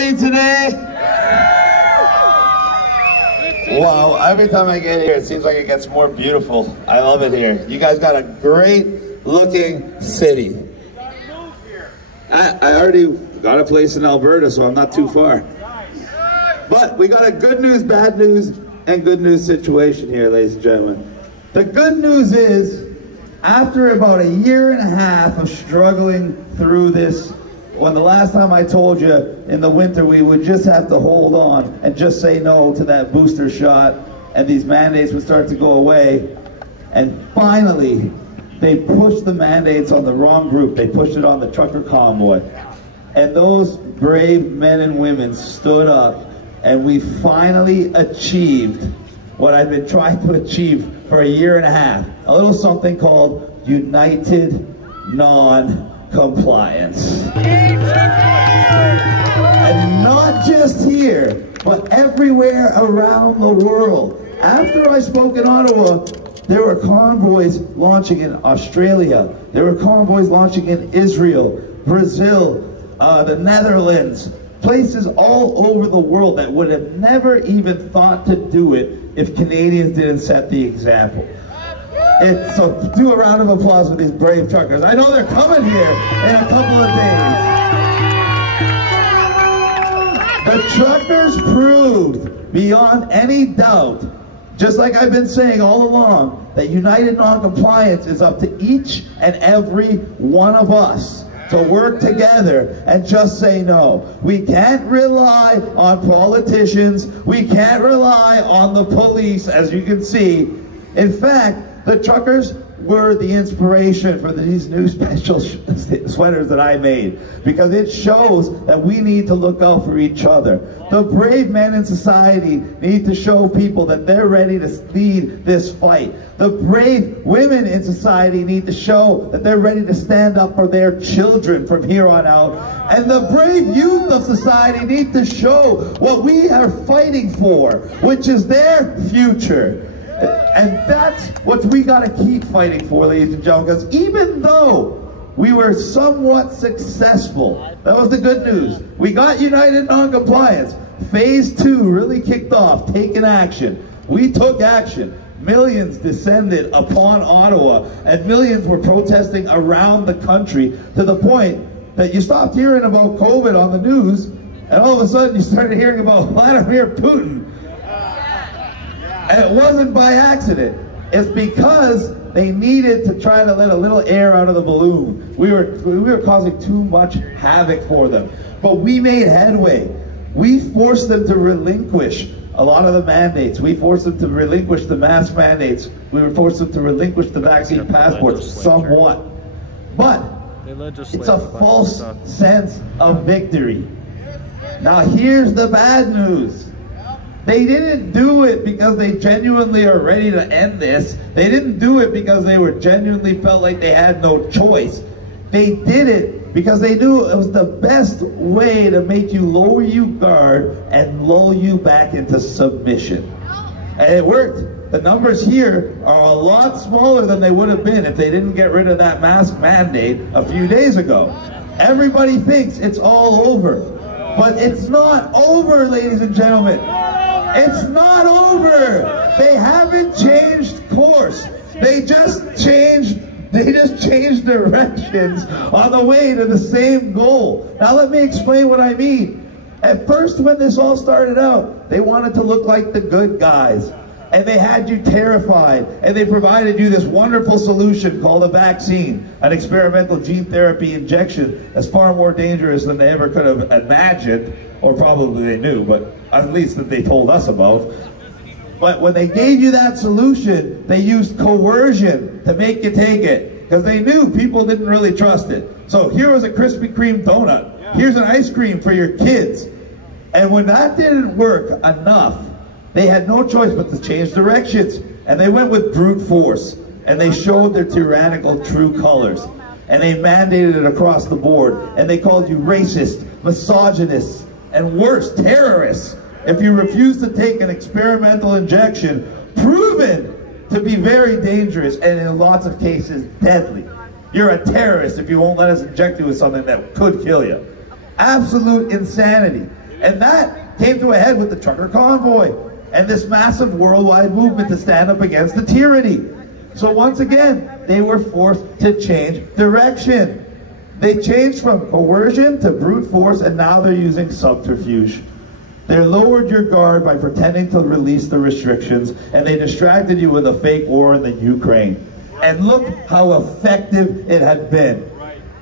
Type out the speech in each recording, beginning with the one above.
you today? Wow, every time I get here, it seems like it gets more beautiful. I love it here. You guys got a great looking city. I already got a place in Alberta, so I'm not too far. But we got a good news, bad news, and good news situation here, ladies and gentlemen. The good news is, after about 1.5 years of struggling through this, when the last time I told you in the winter we would just have to hold on and just say no to that booster shot and these mandates would start to go away, and finally they pushed the mandates on the wrong group. They pushed it on the trucker convoy, and those brave men and women stood up, and we finally achieved what I've been trying to achieve for 1.5 years, a little something called United Non-Compliance. And not just here, but everywhere around the world. After I spoke in Ottawa, there were convoys launching in Australia, there were convoys launching in Israel, Brazil, the Netherlands, places all over the world that would have never even thought to do it if Canadians didn't set the example. So do a round of applause for these brave truckers. I know they're coming here in a couple of days. The truckers proved beyond any doubt, just like I've been saying all along, that United Non-Compliance is up to each and every one of us to work together and just say no. We can't rely on politicians. We can't rely on the police, as you can see. In fact, the truckers were the inspiration for these new special sweaters that I made, because it shows that we need to look out for each other. The brave men in society need to show people that they're ready to lead this fight. The brave women in society need to show that they're ready to stand up for their children from here on out. And the brave youth of society need to show what we are fighting for, which is their future. And that's what we got to keep fighting for, ladies and gentlemen, because even though we were somewhat successful, that was the good news. We got United Non-Compliance. Phase 2 really kicked off, taking action. We took action. Millions descended upon Ottawa, and millions were protesting around the country, to the point that you stopped hearing about COVID on the news, and all of a sudden you started hearing about Vladimir Putin. And it wasn't by accident. It's because they needed to try to let a little air out of the balloon. We were causing too much havoc for them. But we made headway. We forced them to relinquish a lot of the mandates. We forced them to relinquish the mask mandates. We forced them to relinquish the vaccine passports somewhat. But it's a false sense of victory. Now here's the bad news. They didn't do it because they genuinely are ready to end this. They didn't do it because they were genuinely felt like they had no choice. They did it because they knew it was the best way to make you lower your guard and lull you back into submission. And it worked. The numbers here are a lot smaller than they would have been if they didn't get rid of that mask mandate a few days ago. Everybody thinks it's all over. But it's not over, ladies and gentlemen. It's not over. They haven't changed course. They just changed directions on the way to the same goal. Now let me explain what I mean. At first, when this all started out, they wanted to look like the good guys. And they had you terrified. And they provided you this wonderful solution called a vaccine, an experimental gene therapy injection that's far more dangerous than they ever could have imagined, or probably they knew, but at least that they told us about. But when they gave you that solution, they used coercion to make you take it, because they knew people didn't really trust it. So here was a Krispy Kreme donut. Here's an ice cream for your kids. And when that didn't work enough, they had no choice but to change directions. And they went with brute force. And they showed their tyrannical true colors. And they mandated it across the board. And they called you racist, misogynist, and worse, terrorists, if you refuse to take an experimental injection proven to be very dangerous and in lots of cases deadly. You're a terrorist if you won't let us inject you with something that could kill you. Absolute insanity. And that came to a head with the trucker convoy and this massive worldwide movement to stand up against the tyranny. So once again, they were forced to change direction. They changed from coercion to brute force, and now they're using subterfuge. They lowered your guard by pretending to release the restrictions, and they distracted you with a fake war in the Ukraine. And look how effective it had been.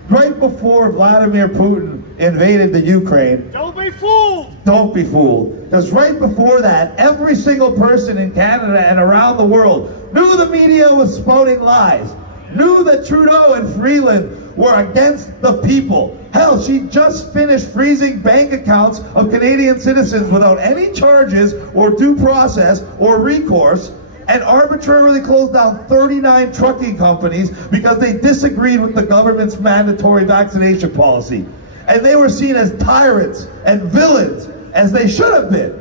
Right before Vladimir Putin invaded the Ukraine. Don't be fooled! Don't be fooled. Because right before that, every single person in Canada and around the world knew the media was spouting lies, knew that Trudeau and Freeland were against the people. Hell, she just finished freezing bank accounts of Canadian citizens without any charges or due process or recourse, and arbitrarily closed down 39 trucking companies because they disagreed with the government's mandatory vaccination policy. And they were seen as tyrants and villains, as they should have been.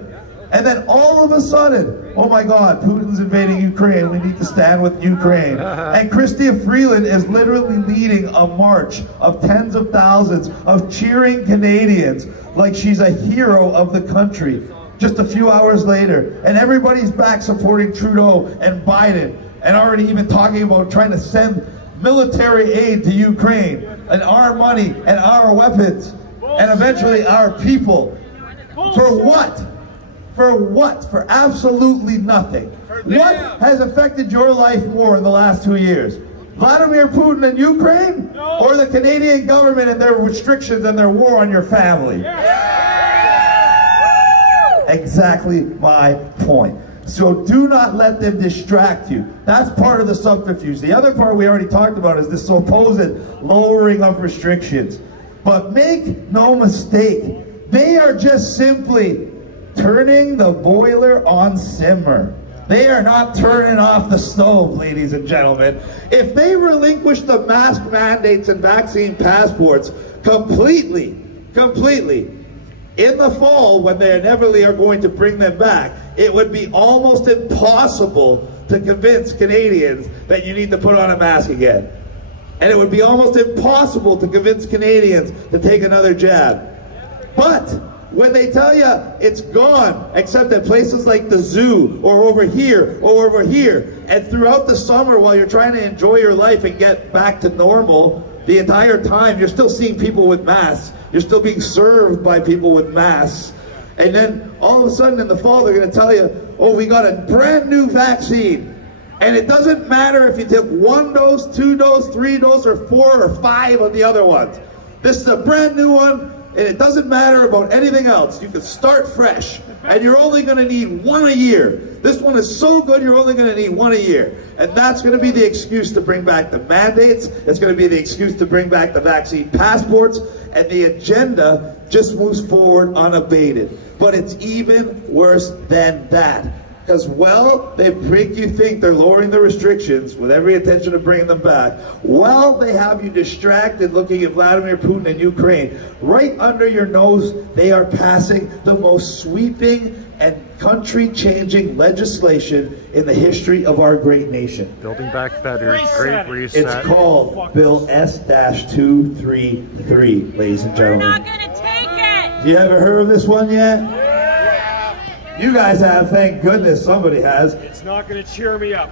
And then all of a sudden, oh my God, Putin's invading Ukraine, we need to stand with Ukraine. And Chrystia Freeland is literally leading a march of tens of thousands of cheering Canadians like she's a hero of the country. Just a few hours later, and everybody's back supporting Trudeau and Biden, and already even talking about trying to send military aid to Ukraine, and our money, and our weapons, and eventually our people. For what? For what? For absolutely nothing. What has affected your life more in the last 2 years? Vladimir Putin and Ukraine? Or the Canadian government and their restrictions and their war on your family? Exactly my point. So do not let them distract you. That's part of the subterfuge. The other part we already talked about is this supposed lowering of restrictions. But make no mistake, they are just simply turning the boiler on simmer. They are not turning off the stove, ladies and gentlemen. If they relinquish the mask mandates and vaccine passports completely, in the fall, when they inevitably are going to bring them back, it would be almost impossible to convince Canadians that you need to put on a mask again. And it would be almost impossible to convince Canadians to take another jab. But when they tell you it's gone, except at places like the zoo, or over here, and throughout the summer while you're trying to enjoy your life and get back to normal, the entire time you're still seeing people with masks. You're still being served by people with masks. And then all of a sudden in the fall they're going to tell you, oh, we got a brand new vaccine. And it doesn't matter if you took 1 dose, 2 dose, 3 dose, or 4 or 5 of the other ones. This is a brand new one, and it doesn't matter about anything else. You can start fresh. And you're only going to need 1 a year. This one is so good, you're only going to need 1 a year. And that's going to be the excuse to bring back the mandates. It's going to be the excuse to bring back the vaccine passports. And the agenda just moves forward unabated. But it's even worse than that. Because, well, they make you think they're lowering the restrictions with every intention of bringing them back. Well, they have you distracted looking at Vladimir Putin and Ukraine. Right under your nose, they are passing the most sweeping and country-changing legislation in the history of our great nation. Building back better, great reset. It's called Bill S-233, ladies and gentlemen. We're not going to take it! You ever heard of this one yet? You guys have, thank goodness somebody has. It's not going to cheer me up.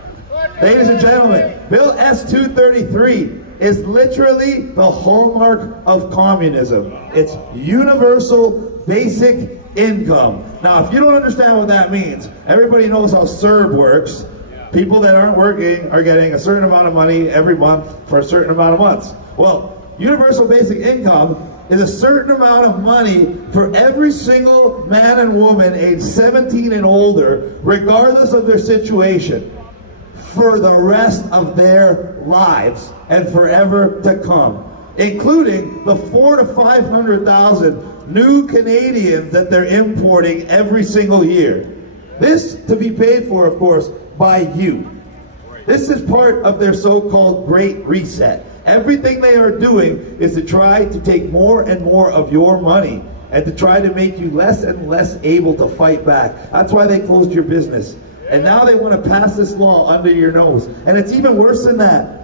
Ladies and gentlemen, Bill S-233 is literally the hallmark of communism. It's universal basic income. Now, if you don't understand what that means, everybody knows how CERB works. People that aren't working are getting a certain amount of money every month for a certain amount of months. Well, universal basic income is a certain amount of money for every single man and woman aged 17 and older, regardless of their situation, for the rest of their lives and forever to come, including the 400,000 to 500,000 new Canadians that they're importing every single year. This to be paid for, of course, by you. This is part of their so-called Great Reset. Everything they are doing is to try to take more and more of your money and to try to make you less and less able to fight back. That's why they closed your business. And now they want to pass this law under your nose. And it's even worse than that.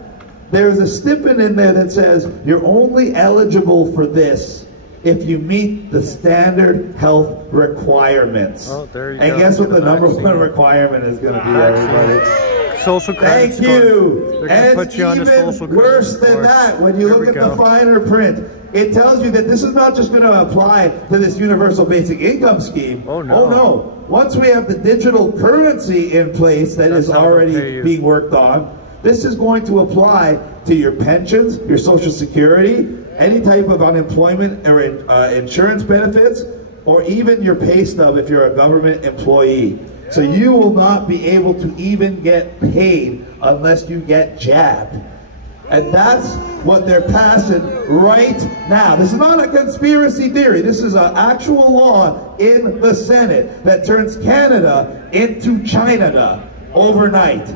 There's a stipend in there that says you're only eligible for this if you meet the standard health requirements. Oh, there you and go. guess what the number vaccine. one requirement is going to be, everybody? Social credit Thank you. score. And it's even worse than that when you look at the finer print. It tells you that this is not just going to apply to this universal basic income scheme. Oh no. Oh no. Once we have the digital currency in place that is already being worked on, this is going to apply to your pensions, your Social Security, any type of unemployment or insurance benefits, or even your pay stub if you're a government employee. So you will not be able to even get paid unless you get jabbed. And that's what they're passing right now. This is not a conspiracy theory. This is an actual law in the Senate that turns Canada into China overnight.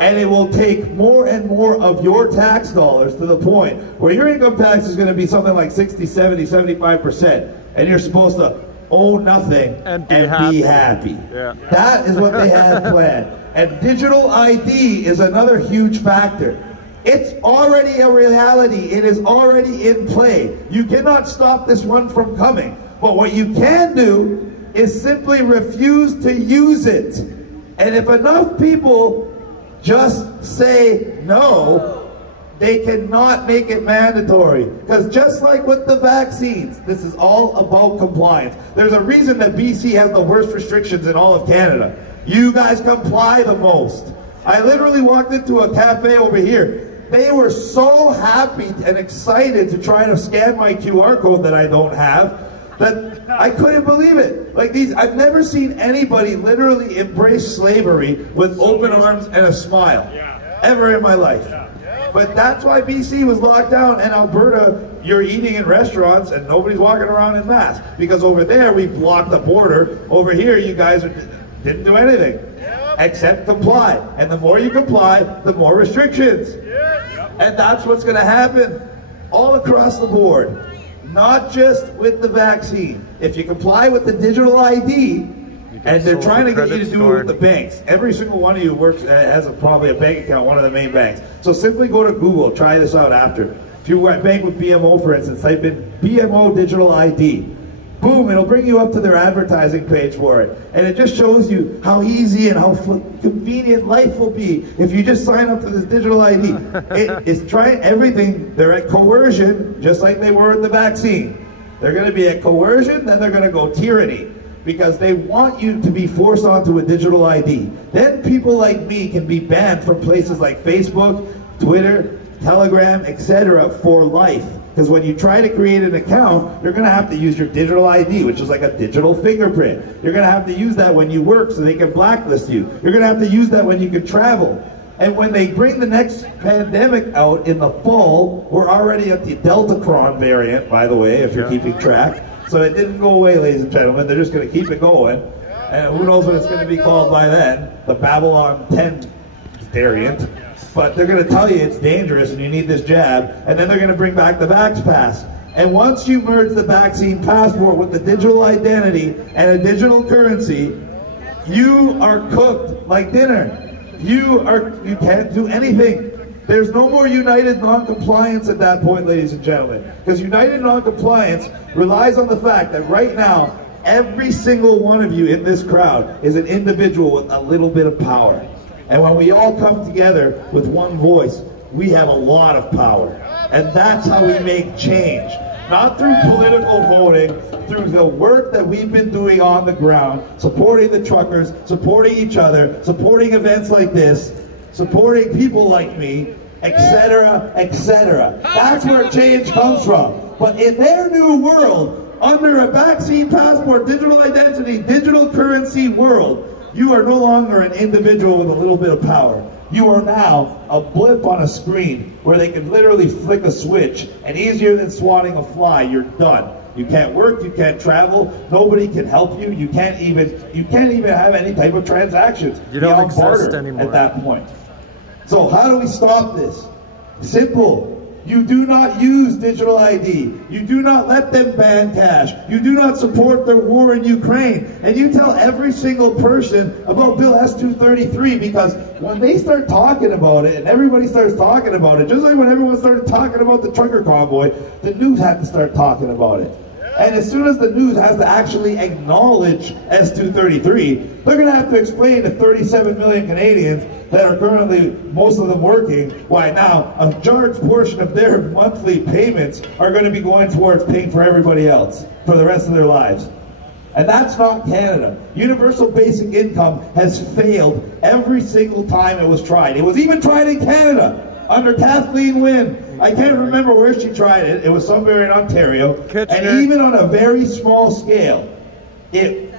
And it will take more and more of your tax dollars to the point where your income tax is going to be something like 60, 70, 75%. And you're supposed to owe nothing and be happy. Yeah. That is what they have planned. And digital ID is another huge factor. It's already a reality. It is already in play. You cannot stop this one from coming. But what you can do is simply refuse to use it. And if enough people just say no, they cannot make it mandatory. Because just like with the vaccines, this is all about compliance. There's a reason that BC has the worst restrictions in all of Canada. You guys comply the most. I literally walked into a cafe over here. They were so happy and excited to try to scan my QR code that I don't have, that I couldn't believe it. Like I've never seen anybody literally embrace slavery with open arms and a smile, ever in my life. But that's why BC was locked down, and Alberta, you're eating in restaurants and nobody's walking around in masks. Because over there, we blocked the border. Over here, you guys didn't do anything except comply. And the more you comply, the more restrictions. And that's what's going to happen all across the board. Not just with the vaccine. If you comply with the digital ID, and they're trying to get you to do it with the banks. Every single one of you works has probably a bank account, one of the main banks. So simply go to Google, try this out after. If you bank with BMO, for instance, type in BMO digital ID. Boom, it'll bring you up to their advertising page for it. And it just shows you how easy and how convenient life will be if you just sign up to this digital ID. It is trying everything. They're at coercion, just like they were at the vaccine. They're going to be at coercion, then they're going to go tyranny. Because they want you to be forced onto a digital ID. Then people like me can be banned from places like Facebook, Twitter, Telegram, etc. for life. Because when you try to create an account, you're going to have to use your digital ID, which is like a digital fingerprint. You're going to have to use that when you work so they can blacklist you. You're going to have to use that when you can travel. And when they bring the next pandemic out in the fall, we're already at the Deltacron variant, by the way, if you're keeping track. So it didn't go away, ladies and gentlemen. They're just going to keep it going. And who knows what it's going to be called by then. The Babylon 10 variant. But they're going to tell you it's dangerous and you need this jab. And then they're going to bring back the Vax Pass. And once you merge the vaccine passport with the digital identity and a digital currency, you are cooked like dinner. You can't do anything. There's no more United non-compliance at that point, ladies and gentlemen. Because United non-compliance relies on the fact that right now, every single one of you in this crowd is an individual with a little bit of power. And when we all come together with one voice, we have a lot of power. And that's how we make change. Not through political voting, through the work that we've been doing on the ground, supporting the truckers, supporting each other, supporting events like this, supporting people like me, etc., etc. That's where change comes from. But in their new world, under a vaccine passport, digital identity, digital currency world, you are no longer an individual with a little bit of power. You are now a blip on a screen where they can literally flick a switch, and easier than swatting a fly, you're done. You can't work, you can't travel, nobody can help you, you can't even have any type of transactions. You don't exist anymore at that point. So how do we stop this? Simple. You do not use digital ID. You do not let them ban cash. You do not support their war in Ukraine. And you tell every single person about Bill S-233, because when they start talking about it and everybody starts talking about it, just like when everyone started talking about the trucker convoy, the news had to start talking about it. And as soon as the news has to actually acknowledge S-233, they're going to have to explain to 37 million Canadians that are currently, most of them working, why now a large portion of their monthly payments are going to be going towards paying for everybody else for the rest of their lives. And that's not Canada. Universal basic income has failed every single time it was tried. It was even tried in Canada under Kathleen Wynne. I can't remember where she tried it. It was somewhere in Ontario. And even on a very small scale, it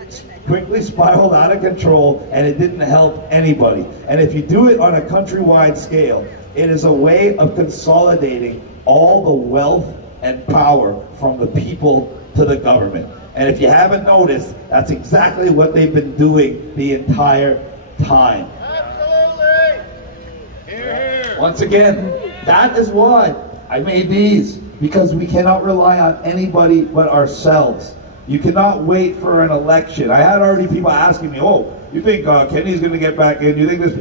quickly spiraled out of control and it didn't help anybody. And if you do it on a countrywide scale, it is a way of consolidating all the wealth and power from the people to the government. And if you haven't noticed, that's exactly what they've been doing the entire time. Absolutely. Here, here. Once again, that is why I made these, because we cannot rely on anybody but ourselves. You cannot wait for an election. I had already people asking me, oh, you think Kenny's going to get back in? You think this?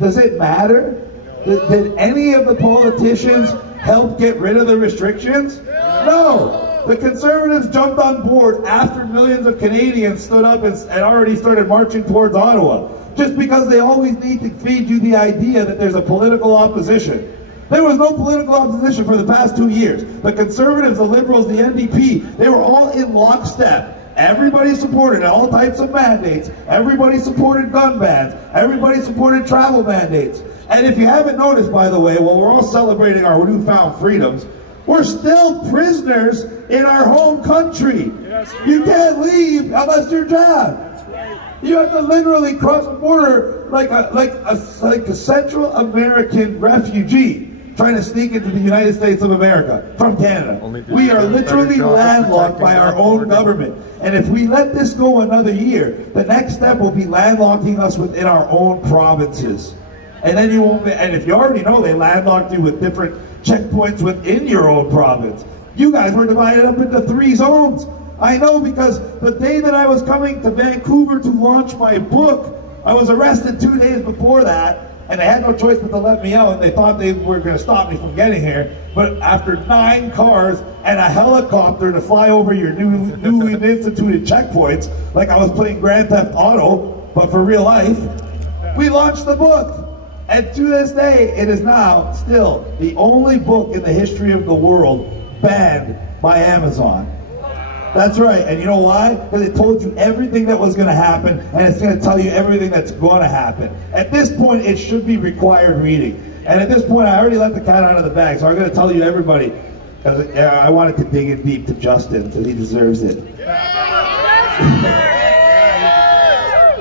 Does it matter? Did any of the politicians help get rid of the restrictions? No. The Conservatives jumped on board after millions of Canadians stood up and already started marching towards Ottawa, just because they always need to feed you the idea that there's a political opposition. There was no political opposition for the past 2 years. The Conservatives, the Liberals, the NDP, they were all in lockstep. Everybody supported all types of mandates. Everybody supported gun bans. Everybody supported travel mandates. And if you haven't noticed, by the way, while we're all celebrating our newfound freedoms, we're still prisoners in our home country. Yes, you can't leave unless you're jabbed. That's right. You have to literally cross the border like a Central American refugee trying to sneak into the United States of America from Canada. We are literally landlocked by our own government. And if we let this go another year, the next step will be landlocking us within our own provinces. And then you won't be, and if you already know they landlocked you with different checkpoints within your own province. You guys were divided up into 3 zones. I know, because the day that I was coming to Vancouver to launch my book, I was arrested 2 days before that, and they had no choice but to let me out, and they thought they were going to stop me from getting here. But after 9 cars and a helicopter to fly over your newly instituted checkpoints, like I was playing Grand Theft Auto, but for real life, we launched the book. And to this day, it is now still the only book in the history of the world banned by Amazon. That's right, and you know why? Because it told you everything that was going to happen, and it's going to tell you everything that's going to happen. At this point, it should be required reading. And at this point, I already let the cat out of the bag, so I'm going to tell you everybody, because I wanted to dig in deep to Justin, because he deserves it.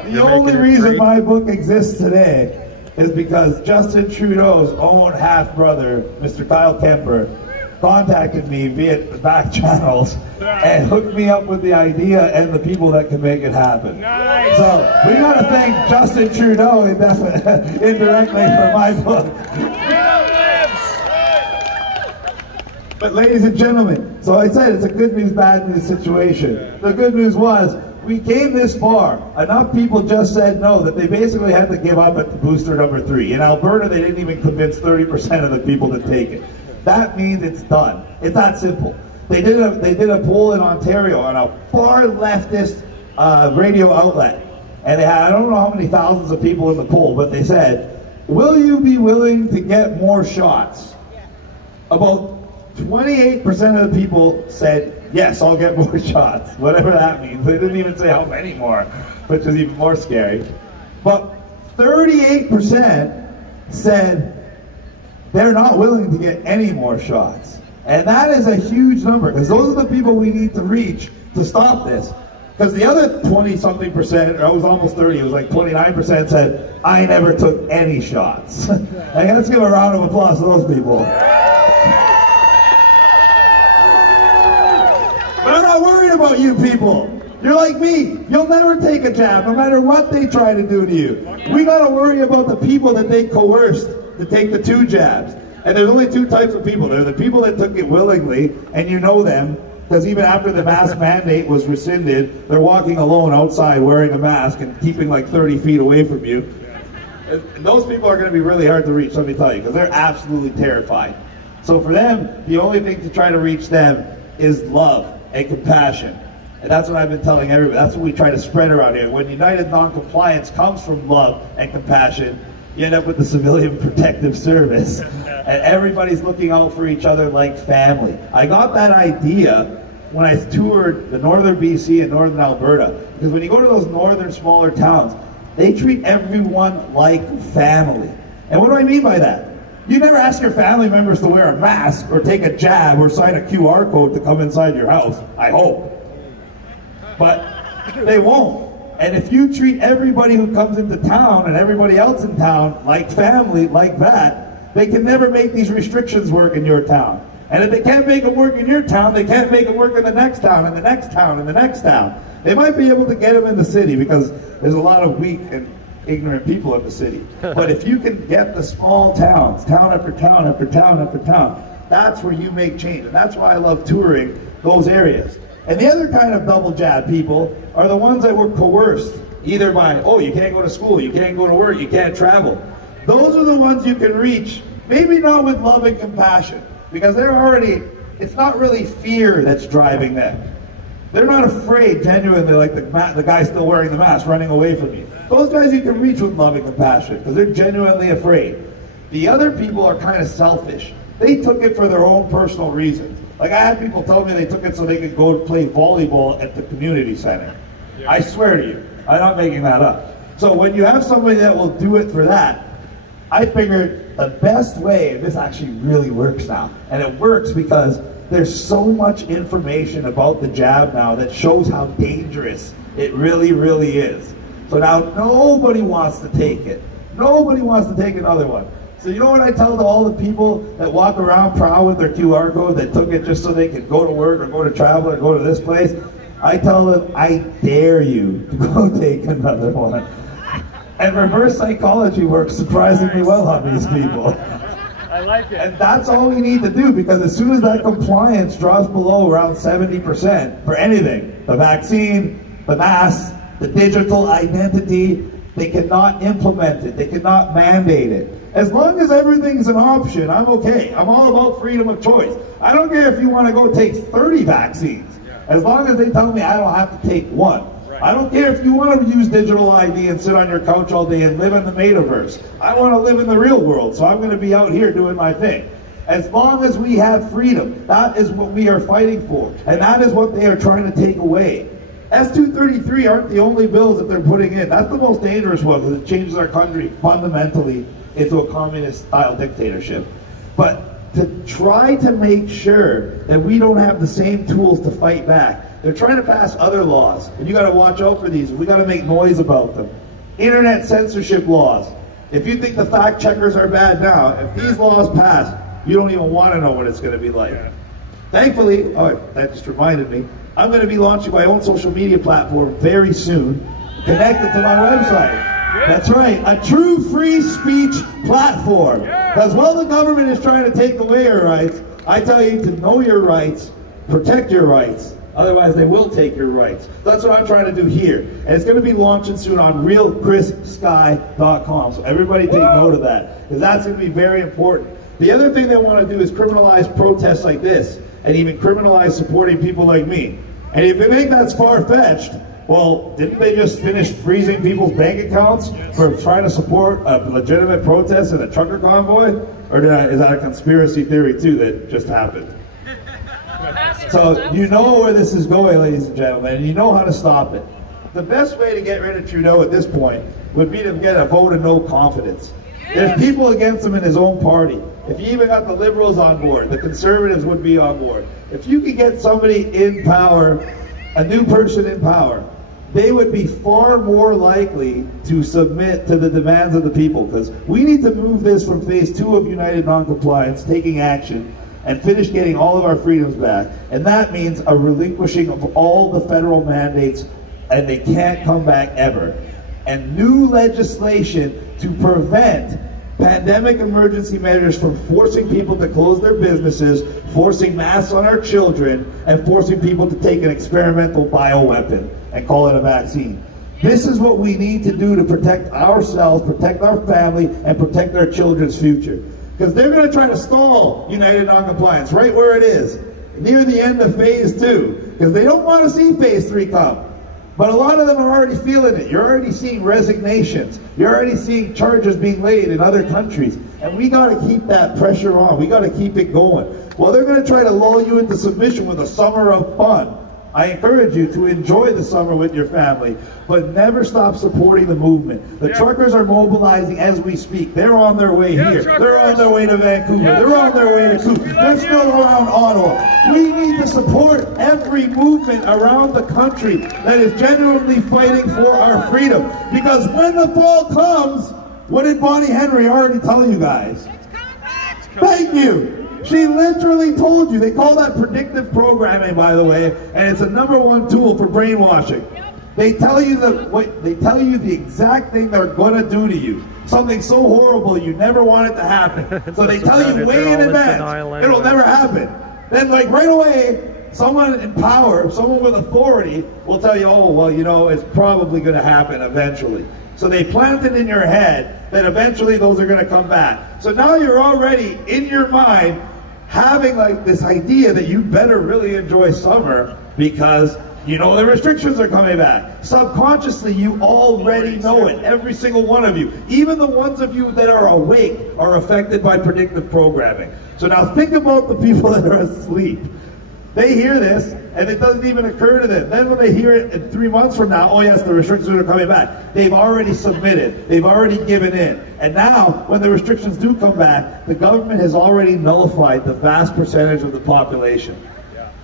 The only reason my book exists today is because Justin Trudeau's own half-brother, Mr. Kyle Kemper, contacted me via the back channels and hooked me up with the idea and the people that can make it happen. Nice. So we got to thank Justin Trudeau indirectly for my book. But ladies and gentlemen, so I said it's a good news, bad news situation. The good news was, we came this far. Enough people just said no that they basically had to give up at the booster number 3. In Alberta, they didn't even convince 30% of the people to take it. That means it's done. It's that simple. They did a poll in Ontario on a far leftist radio outlet, and they had, I don't know how many thousands of people in the poll, but they said, will you be willing to get more shots? About 28% of the people said, yes, I'll get more shots, whatever that means. They didn't even say how many more, which is even more scary. But 38% said they're not willing to get any more shots. And that is a huge number, because those are the people we need to reach to stop this. Because the other 20-something percent, or it was almost 30, it was like 29% said, I never took any shots. And let's give a round of applause to those people. But I'm not worried about you people. You're like me. You'll never take a jab, no matter what they try to do to you. We gotta worry about the people that they coerced to take the 2 jabs. And there's only 2 types of people. There are the people that took it willingly, and you know them, because even after the mask mandate was rescinded, they're walking alone outside wearing a mask and keeping like 30 feet away from you. And those people are gonna be really hard to reach, let me tell you, because they're absolutely terrified. So for them, the only thing to try to reach them is love. and compassion. And that's what I've been telling everybody. That's what we try to spread around here. When united non-compliance comes from love and compassion, you end up with the Civilian Protective Service. And everybody's looking out for each other like family. I got that idea when I toured the northern BC and northern Alberta. Because when you go to those northern smaller towns, they treat everyone like family. And what do I mean by that? You never ask your family members to wear a mask or take a jab or sign a QR code to come inside your house. I hope. But they won't. And if you treat everybody who comes into town and everybody else in town like family, like that, they can never make these restrictions work in your town. And if they can't make them work in your town, they can't make them work in the next town, and the next town, and the next town. They might be able to get them in the city because there's a lot of weak and ignorant people in the city. But if you can get the small towns, town after town after town after town, that's where you make change. And that's why I love touring those areas. And the other kind of double jab people are the ones that were coerced, either by, oh, you can't go to school, you can't go to work, you can't travel. Those are the ones you can reach, maybe not with love and compassion, because they're already, it's not really fear that's driving them. They're not afraid genuinely, like the guy still wearing the mask running away from you. Those guys you can reach with love and compassion because they're genuinely afraid. The other people are kind of selfish. They took it for their own personal reasons. Like I had people tell me they took it so they could go play volleyball at the community center. I swear to you, I'm not making that up. So when you have somebody that will do it for that, I figured the best way, and this actually really works now, and it works because there's so much information about the jab now that shows how dangerous it really, really is. So now nobody wants to take it. Nobody wants to take another one. So you know what I tell to all the people that walk around proud with their QR code that took it just so they could go to work or go to travel or go to this place? I tell them, I dare you to go take another one. And reverse psychology works surprisingly well on these people. I like it. And that's all we need to do, because as soon as that compliance drops below around 70% for anything, the vaccine, the mask, the digital identity, they cannot implement it, they cannot mandate it. As long as everything's an option, I'm okay. I'm all about freedom of choice. I don't care if you want to go take 30 vaccines. As long as they tell me I don't have to take one. I don't care if you want to use digital ID and sit on your couch all day and live in the metaverse. I want to live in the real world, so I'm going to be out here doing my thing. As long as we have freedom, that is what we are fighting for. And that is what they are trying to take away. S-233 aren't the only bills that they're putting in. That's the most dangerous one, because it changes our country fundamentally into a communist-style dictatorship. But to try to make sure that we don't have the same tools to fight back, they're trying to pass other laws, and you got to watch out for these. We got to make noise about them. Internet censorship laws. If you think the fact checkers are bad now, if these laws pass, you don't even want to know what it's going to be like. Thankfully, oh, that just reminded me, I'm going to be launching my own social media platform very soon, connected to my website. That's right, a true free speech platform. Because while the government is trying to take away your rights, I tell you to know your rights, protect your rights. Otherwise, they will take your rights. That's what I'm trying to do here. And it's going to be launching soon on realchrissky.com. So everybody take note of that, because that's going to be very important. The other thing they want to do is criminalize protests like this, and even criminalize supporting people like me. And if you think that's far-fetched, well, didn't they just finish freezing people's bank accounts for trying to support a legitimate protest in a trucker convoy? Or is that a conspiracy theory too that just happened? So you know where this is going, ladies and gentlemen, and you know how to stop it. The best way to get rid of Trudeau at this point would be to get a vote of no confidence. There's people against him in his own party. If you even got the Liberals on board, the Conservatives would be on board. If you could get somebody in power, a new person in power, they would be far more likely to submit to the demands of the people, because we need to move this from phase 2 of United Non-Compliance, taking action, and finish getting all of our freedoms back. And that means a relinquishing of all the federal mandates, and they can't come back ever. And new legislation to prevent pandemic emergency measures from forcing people to close their businesses, forcing masks on our children, and forcing people to take an experimental bioweapon and call it a vaccine. This is what we need to do to protect ourselves, protect our family, and protect our children's future. Because they're going to try to stall United Non-Compliance right where it is. near the end of phase 2, because they don't want to see phase 3 come. But a lot of them are already feeling it. You're already seeing resignations. You're already seeing charges being laid in other countries. And we got to keep that pressure on. We got to keep it going. Well, they're going to try to lull you into submission with a summer of fun. I encourage you to enjoy the summer with your family, but never stop supporting the movement. The truckers are mobilizing as we speak. They're on their way here. They're on their way to Vancouver. They're on their way to Coop. They're still around Ottawa. We need to support every movement around the country that is genuinely fighting for our freedom. Because when the fall comes, what did Bonnie Henry already tell you guys? Thank you. She literally told you. They call that predictive programming, by the way, and it's a #1 tool for brainwashing. They tell you the exact thing they're going to do to you. Something so horrible you never want it to happen. So they tell you way in advance. It'll never happen. Then, like, right away, someone in power, someone with authority will tell you, oh, well, you know, it's probably going to happen eventually. So they plant it in your head that eventually those are going to come back. So now you're already, in your mind, having like this idea that you better really enjoy summer because you know the restrictions are coming back. Subconsciously, you already know it, every single one of you. Even the ones of you that are awake are affected by predictive programming. So now think about the people that are asleep. They hear this, and it doesn't even occur to them. Then when they hear it in 3 months from now, oh yes, the restrictions are coming back. They've already submitted. They've already given in. And now, when the restrictions do come back, the government has already nullified the vast percentage of the population.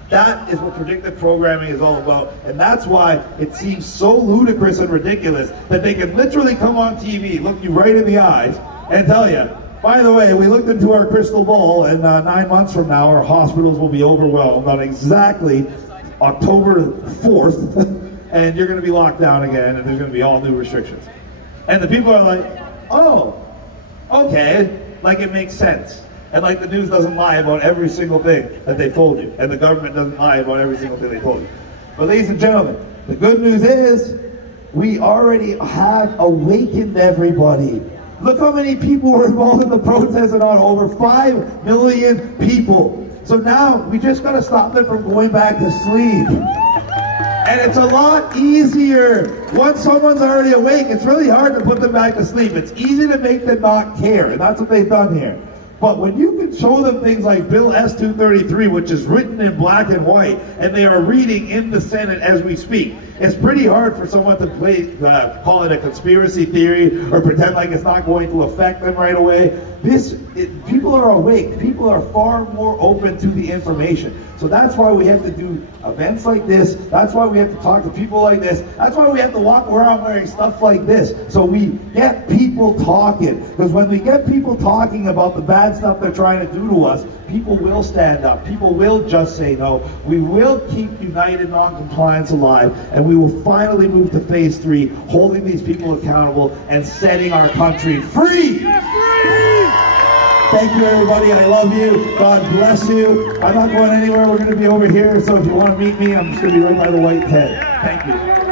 That is what predictive programming is all about. And that's why it seems so ludicrous and ridiculous that they can literally come on TV, look you right in the eyes, and tell you, by the way, we looked into our crystal ball, and 9 months from now, our hospitals will be overwhelmed on exactly October 4th, and you're going to be locked down again, and there's going to be all new restrictions. And the people are like, oh, okay, like it makes sense. And like the news doesn't lie about every single thing that they told you, and the government doesn't lie about every single thing they told you. But ladies and gentlemen, the good news is, we already have awakened everybody. Look how many people were involved in the protest and on, over 5 million people. So now we just got to stop them from going back to sleep. And it's a lot easier. Once someone's already awake, it's really hard to put them back to sleep. It's easy to make them not care, and that's what they've done here. But when you can show them things like Bill S-233, which is written in black and white, and they are reading in the Senate as we speak, it's pretty hard for someone to call it a conspiracy theory or pretend like it's not going to affect them right away. People are awake. People are far more open to the information. So that's why we have to do events like this. That's why we have to talk to people like this. That's why we have to walk around wearing stuff like this. So we get people talking. Because when we get people talking about the bad stuff they're trying to do to us, people will stand up. People will just say no. We will keep United Non-Compliance alive, and we will finally move to phase 3, holding these people accountable and setting our country free. Thank you, everybody. I love you. God bless you. I'm not going anywhere. We're going to be over here, so if you want to meet me, I'm just going to be right by the white tent. Thank you.